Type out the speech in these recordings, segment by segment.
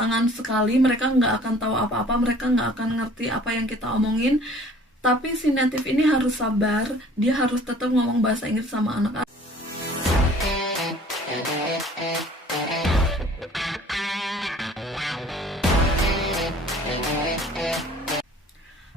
tantangan sekali, mereka nggak akan tahu apa-apa, mereka nggak akan ngerti apa yang kita omongin. Tapi si native ini harus sabar, dia harus tetap ngomong bahasa Inggris sama anak-anak.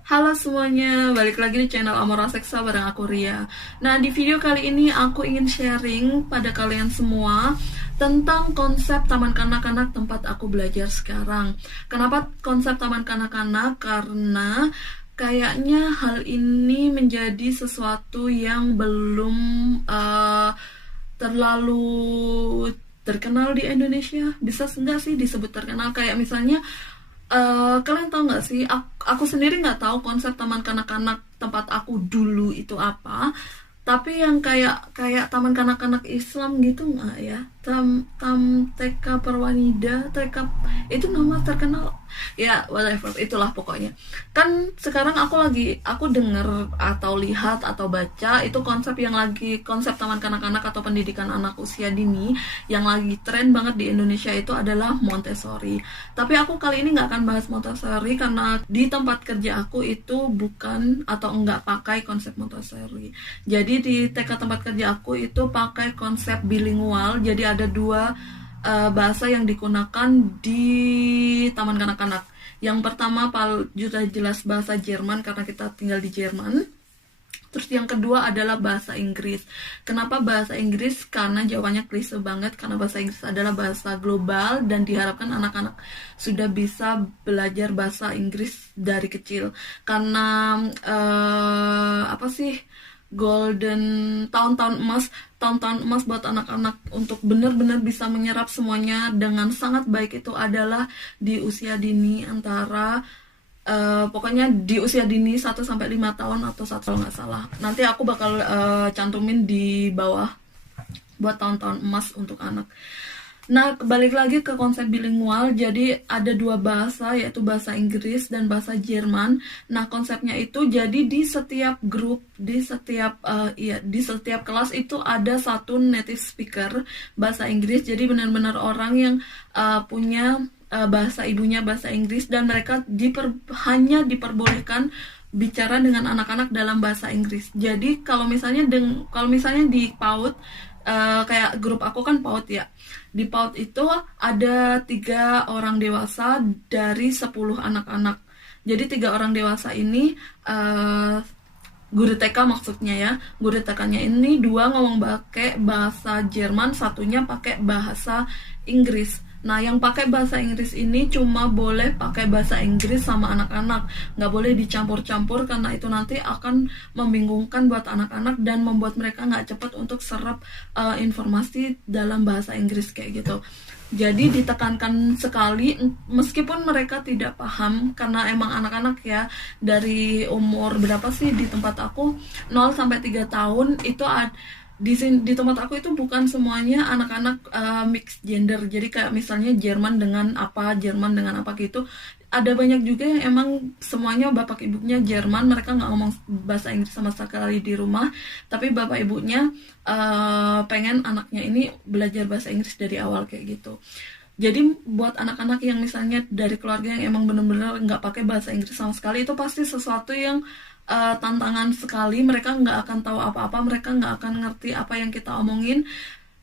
Halo semuanya, balik lagi di channel Amora Seksa bareng aku Ria. Nah, di video kali ini aku ingin sharing pada kalian semua tentang konsep taman kanak-kanak tempat aku belajar sekarang. Kenapa konsep taman kanak-kanak? Karena kayaknya hal ini menjadi sesuatu yang belum terlalu terkenal di Indonesia. Bisa enggak sih disebut terkenal? Kayak misalnya kalian tahu nggak sih, aku sendiri nggak tahu konsep taman kanak-kanak tempat aku dulu itu apa, tapi yang kayak taman kanak-kanak Islam gitu nggak ya, TK Perwanida, TK itu nama terkenal ya, whatever, itulah pokoknya. Kan sekarang aku denger atau lihat atau baca itu konsep taman kanak-kanak atau pendidikan anak usia dini yang lagi tren banget di Indonesia itu adalah Montessori. Tapi aku kali ini nggak akan bahas Montessori karena di tempat kerja aku itu bukan atau nggak pakai konsep Montessori. Jadi di TK tempat kerja aku itu pakai konsep bilingual, jadi ada dua bahasa yang digunakan di taman kanak-kanak. Yang pertama sudah jelas bahasa Jerman karena kita tinggal di Jerman. Terus yang kedua adalah bahasa Inggris. Kenapa bahasa Inggris? Karena jawabannya klise banget, karena bahasa Inggris adalah bahasa global dan diharapkan anak-anak sudah bisa belajar bahasa Inggris dari kecil. Karena tahun-tahun emas buat anak-anak untuk benar-benar bisa menyerap semuanya dengan sangat baik itu adalah di usia dini antara pokoknya di usia dini 1 sampai 5 tahun atau 1 kalau nggak salah. Nanti aku bakal cantumin di bawah buat tahun-tahun emas untuk anak. Nah, balik lagi ke konsep bilingual, jadi ada dua bahasa, yaitu bahasa Inggris dan bahasa Jerman. Nah, konsepnya itu jadi di setiap grup, di setiap kelas itu ada satu native speaker bahasa Inggris. Jadi benar-benar orang yang punya bahasa ibunya bahasa Inggris, dan mereka hanya diperbolehkan bicara dengan anak-anak dalam bahasa Inggris. Jadi kalau misalnya di PAUD, kayak grup aku kan PAUD ya. Di PAUD itu ada 3 orang dewasa dari 10 anak-anak. Jadi 3 orang dewasa ini guru TK maksudnya ya. Guru TK-nya ini 2 ngomong pakai bahasa Jerman, satunya pakai bahasa Inggris. Nah, yang pakai bahasa Inggris ini cuma boleh pakai bahasa Inggris sama anak-anak, nggak boleh dicampur-campur karena itu nanti akan membingungkan buat anak-anak dan membuat mereka nggak cepat untuk serap informasi dalam bahasa Inggris kayak gitu. Jadi ditekankan sekali, meskipun mereka tidak paham, karena emang anak-anak ya dari umur berapa sih di tempat aku 0 sampai 3 tahun itu di tempat aku itu bukan semuanya anak-anak mixed gender. Jadi kayak misalnya Jerman dengan apa gitu. Ada banyak juga yang emang semuanya bapak ibunya Jerman, mereka nggak ngomong bahasa Inggris sama sekali di rumah, tapi bapak ibunya pengen anaknya ini belajar bahasa Inggris dari awal kayak gitu. Jadi buat anak-anak yang misalnya dari keluarga yang emang bener-bener nggak pakai bahasa Inggris sama sekali, itu pasti sesuatu yang tantangan sekali. Mereka nggak akan tahu apa-apa, mereka nggak akan ngerti apa yang kita omongin.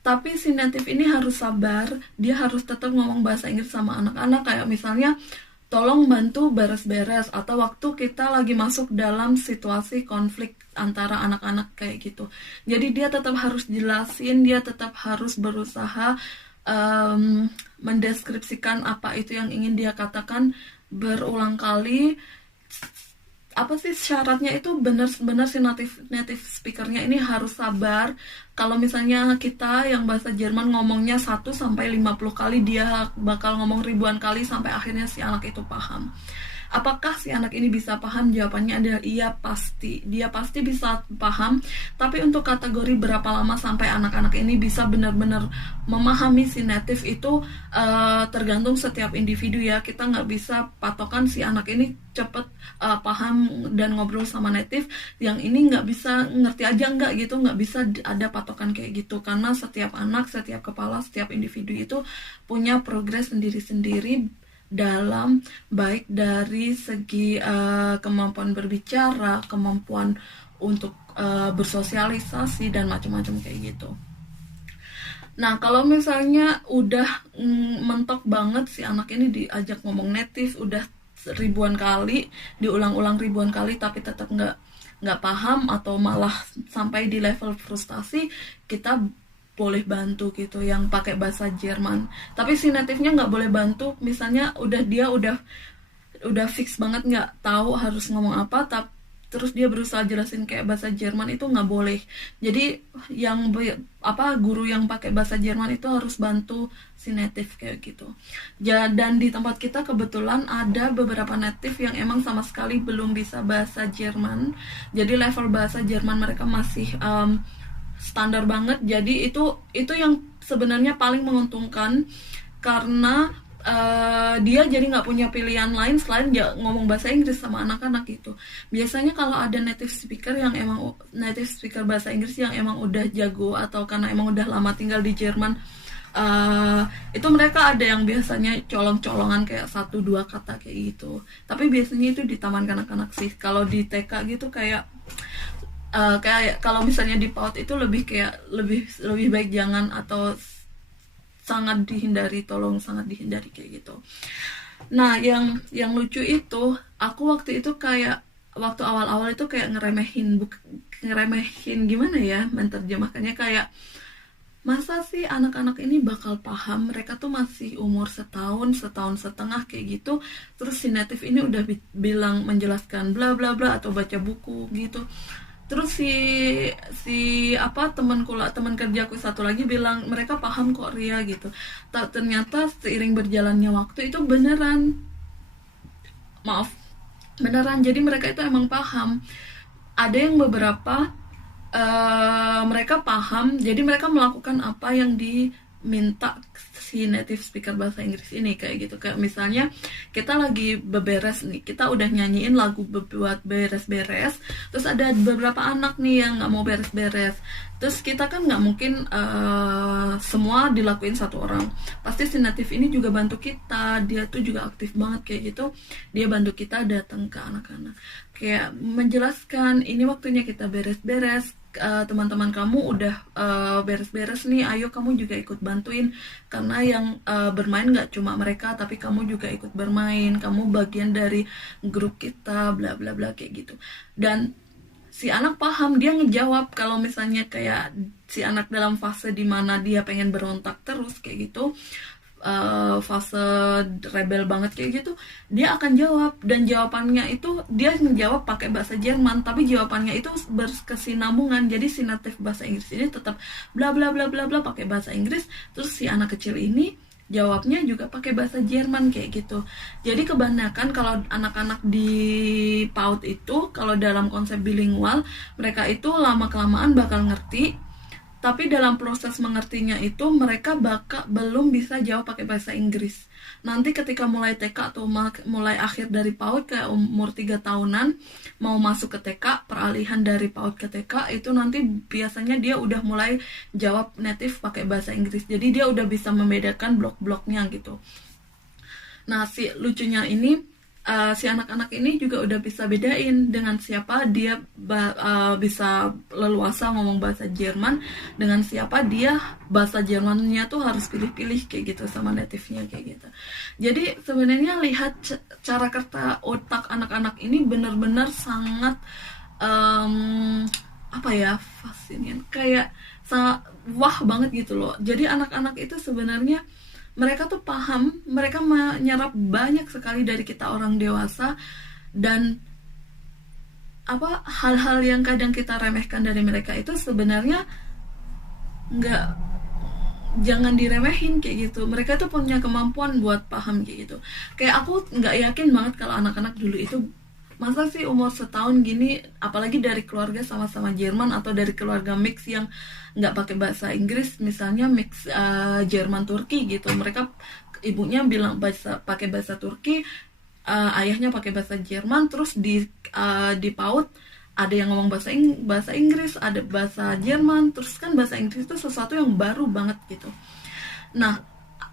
Tapi si native ini harus sabar, dia harus tetap ngomong bahasa Inggris sama anak-anak. Kayak misalnya, tolong bantu beres-beres, atau waktu kita lagi masuk dalam situasi konflik antara anak-anak kayak gitu. Jadi dia tetap harus jelasin, dia tetap harus berusaha mendeskripsikan apa itu yang ingin dia katakan berulang kali. Apa sih syaratnya itu, benar-benar si native speakernya ini harus sabar. Kalau misalnya kita yang bahasa Jerman ngomongnya 1 sampai 50 kali, dia bakal ngomong ribuan kali sampai akhirnya si anak itu paham. Apakah si anak ini bisa paham? Jawabannya adalah iya, pasti. Dia pasti bisa paham. Tapi untuk kategori berapa lama sampai anak-anak ini bisa benar-benar memahami si native itu tergantung setiap individu ya. Kita nggak bisa patokan si anak ini cepet paham dan ngobrol sama native, yang ini nggak bisa ngerti aja, nggak gitu. Nggak bisa ada patokan kayak gitu, karena setiap anak, setiap kepala, setiap individu itu punya progres sendiri-sendiri dalam, baik dari segi kemampuan berbicara, kemampuan untuk bersosialisasi dan macam-macam kayak gitu. Nah, kalau misalnya udah mentok banget si anak ini diajak ngomong native, udah ribuan kali, diulang-ulang ribuan kali, tapi tetap nggak paham atau malah sampai di level frustasi, kita boleh bantu gitu yang pakai bahasa Jerman. Tapi si native-nya nggak boleh bantu, misalnya dia udah fix banget nggak tahu harus ngomong apa, terus dia berusaha jelasin kayak bahasa Jerman, itu nggak boleh. Jadi guru yang pakai bahasa Jerman itu harus bantu si native kayak gitu. Dan di tempat kita kebetulan ada beberapa native yang emang sama sekali belum bisa bahasa Jerman. Jadi level bahasa Jerman mereka masih standar banget. Jadi itu yang sebenarnya paling menguntungkan, karena dia jadi nggak punya pilihan lain selain ngomong bahasa Inggris sama anak-anak gitu. Biasanya kalau ada native speaker bahasa Inggris yang emang udah jago, atau karena emang udah lama tinggal di Jerman, itu mereka ada yang biasanya colong-colongan kayak 1-2 kata kayak gitu. Tapi biasanya itu di taman kanak-kanak sih. Kalau di TK gitu kayak kalau misalnya di PAUD itu lebih baik jangan, atau tolong sangat dihindari kayak gitu. Nah, yang lucu itu, aku waktu itu kayak waktu awal-awal itu kayak ngeremehin gimana ya menerjemahkannya, kayak masa sih anak-anak ini bakal paham, mereka tuh masih umur setahun setengah kayak gitu, terus si native ini udah bilang menjelaskan bla bla bla atau baca buku gitu. Terus teman kerjaku satu lagi bilang mereka paham kok Ria gitu. Ternyata seiring berjalannya waktu itu beneran, jadi mereka itu emang paham. Ada yang beberapa mereka paham, jadi mereka melakukan apa yang diminta si native speaker bahasa Inggris ini kayak gitu. Kayak misalnya kita lagi beberes nih, kita udah nyanyiin lagu buat beres-beres, terus ada beberapa anak nih yang nggak mau beres-beres, terus kita kan nggak mungkin semua dilakuin satu orang, pasti si native ini juga bantu kita, dia tuh juga aktif banget kayak gitu, dia bantu kita datang ke anak-anak kayak menjelaskan ini waktunya kita beres-beres, teman-teman kamu udah beres-beres nih, ayo kamu juga ikut bantuin, karena yang bermain nggak cuma mereka tapi kamu juga ikut bermain, kamu bagian dari grup kita, bla bla bla kayak gitu. Dan si anak paham, dia ngejawab. Kalau misalnya kayak si anak dalam fase dimana dia pengen berontak terus kayak gitu, fase rebel banget kayak gitu, dia akan jawab, dan jawabannya itu dia menjawab pakai bahasa Jerman, tapi jawabannya itu berkesinambungan. Jadi si native bahasa Inggris ini tetap bla bla bla bla bla pakai bahasa Inggris, terus si anak kecil ini jawabnya juga pakai bahasa Jerman kayak gitu. Jadi kebanyakan kalau anak-anak di PAUD itu, kalau dalam konsep bilingual, mereka itu lama-kelamaan bakal ngerti, tapi dalam proses mengertinya itu mereka belum bisa jawab pakai bahasa Inggris. Nanti ketika mulai TK atau mulai akhir dari PAUD kayak umur 3 tahunan mau masuk ke TK, peralihan dari PAUD ke TK, itu nanti biasanya dia udah mulai jawab native pakai bahasa Inggris. Jadi dia udah bisa membedakan blok-bloknya gitu. Nah, si lucunya ini, si anak-anak ini juga udah bisa bedain dengan siapa dia bisa leluasa ngomong bahasa Jerman, dengan siapa dia bahasa Jermannya tuh harus pilih-pilih kayak gitu sama native-nya kayak gitu. Jadi sebenarnya lihat cara kerja otak anak-anak ini benar-benar sangat fascinating, kayak sangat wah banget gitu loh. Jadi anak-anak itu sebenarnya mereka tuh paham, mereka menyerap banyak sekali dari kita orang dewasa, dan hal-hal yang kadang kita remehkan dari mereka itu sebenarnya jangan diremehin kayak gitu. Mereka tuh punya kemampuan buat paham kayak gitu. Kayak aku nggak yakin banget kalau anak-anak dulu itu, masa sih umur setahun gini, apalagi dari keluarga sama-sama Jerman atau dari keluarga mix yang nggak pakai bahasa Inggris, misalnya mix Jerman Turki gitu, mereka ibunya bilang pakai bahasa Turki, ayahnya pakai bahasa Jerman, terus di PAUD ada yang ngomong bahasa Inggris, ada bahasa Jerman, terus kan bahasa Inggris itu sesuatu yang baru banget gitu. Nah,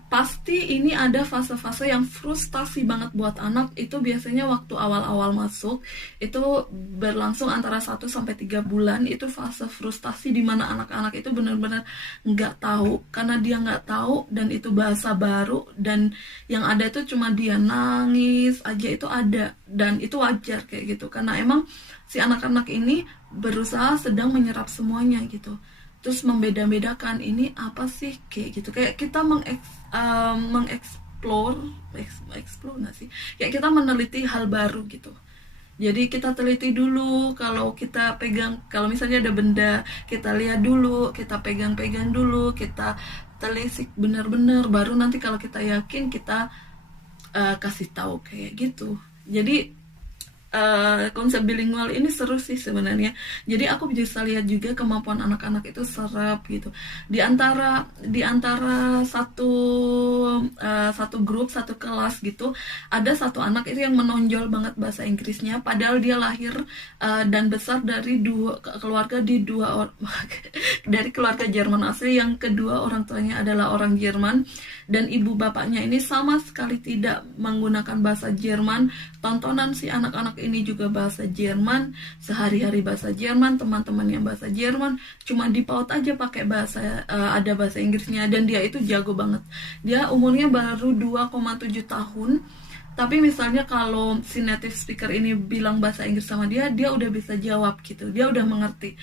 pasti ini ada fase-fase yang frustasi banget buat anak. Itu biasanya waktu awal-awal masuk, itu berlangsung antara 1 sampai 3 bulan. Itu fase frustasi di mana anak-anak itu benar-benar nggak tahu, karena dia nggak tahu dan itu bahasa baru, dan yang ada itu cuma dia nangis aja, itu ada, dan itu wajar kayak gitu, karena emang si anak-anak ini berusaha sedang menyerap semuanya gitu. Terus membeda-bedakan ini apa sih kayak gitu, kayak kita mengeksplor nggak sih, kayak kita meneliti hal baru gitu. Jadi kita teliti dulu, kalau kita pegang, kalau misalnya ada benda, kita lihat dulu, kita pegang-pegang dulu, kita telisik benar-benar, baru nanti kalau kita yakin kita kasih tahu kayak gitu. Jadi konsep bilingual ini seru sih sebenarnya. Jadi aku bisa lihat juga kemampuan anak-anak itu serap gitu. Di antara satu grup, satu kelas gitu, ada satu anak itu yang menonjol banget bahasa Inggrisnya, padahal dia lahir dan besar dari keluarga dari keluarga Jerman asli, yang kedua orang tuanya adalah orang Jerman, dan ibu bapaknya ini sama sekali tidak menggunakan bahasa Jerman. Tontonan si anak-anak ini juga bahasa Jerman, sehari-hari bahasa Jerman, teman-teman yang bahasa Jerman, cuma dipaut aja pakai ada bahasa Inggrisnya, dan dia itu jago banget. Dia umurnya baru 2,7 tahun, tapi misalnya kalau si native speaker ini bilang bahasa Inggris sama dia udah bisa jawab gitu, dia udah mengerti.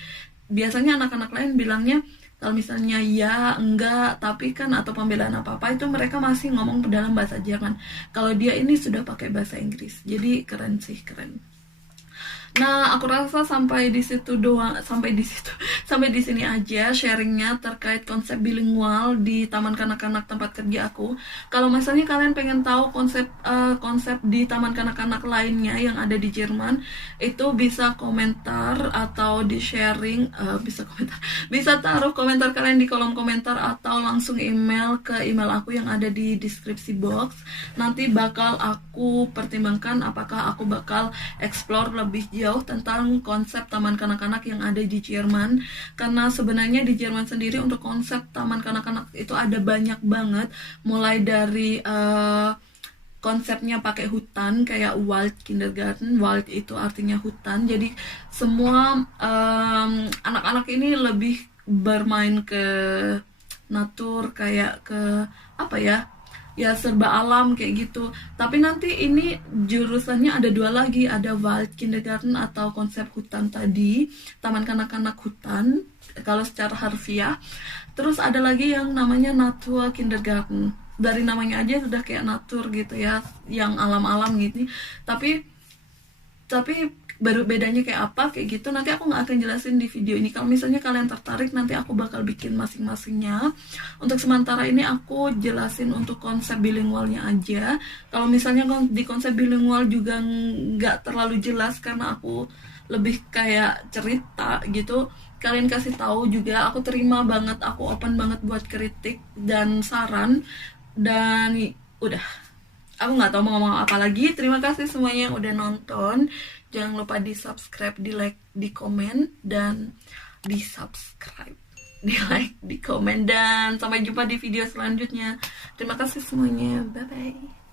Biasanya anak-anak lain bilangnya, kalau misalnya ya, enggak, tapi kan, atau pembelaan apa-apa, itu mereka masih ngomong dalam bahasa Jerman. Kalau dia ini sudah pakai bahasa Inggris. Jadi keren sih, keren. Nah, aku rasa sampai di sini aja sharingnya terkait konsep bilingual di Taman Kanak-Kanak tempat kerja aku. Kalau misalnya kalian pengen tahu konsep di taman kanak-kanak lainnya yang ada di Jerman, itu bisa komentar atau di sharing, bisa taruh komentar kalian di kolom komentar, atau langsung email ke email aku yang ada di deskripsi box. Nanti bakal aku pertimbangkan apakah aku bakal explore lebih jauh tentang konsep taman kanak-kanak yang ada di Jerman, karena sebenarnya di Jerman sendiri untuk konsep taman kanak-kanak itu ada banyak banget, mulai dari konsepnya pakai hutan kayak Wild Kindergarten. Wild itu artinya hutan, jadi semua anak-anak ini lebih bermain ke natur, kayak ke apa ya serba alam kayak gitu. Tapi nanti ini jurusannya ada 2 lagi, ada Wild Kindergarten atau konsep hutan tadi, taman kanak-kanak hutan kalau secara harfiah. Terus ada lagi yang namanya Natur Kindergarten. Dari namanya aja sudah kayak natur gitu ya, yang alam-alam gitu. Tapi baru bedanya kayak apa kayak gitu, nanti aku nggak akan jelasin di video ini. Kalau misalnya kalian tertarik, nanti aku bakal bikin masing-masingnya. Untuk sementara ini aku jelasin untuk konsep bilingualnya aja. Kalau misalnya di konsep bilingual juga nggak terlalu jelas, karena aku lebih kayak cerita gitu, kalian kasih tahu juga, aku terima banget, aku open banget buat kritik dan saran. Dan udah, aku nggak tahu mau ngomong apa lagi. Terima kasih semuanya yang udah nonton. Jangan lupa di subscribe, di like, di komen, dan di subscribe, di like, di komen, dan sampai jumpa di video selanjutnya. Terima kasih semuanya, bye bye.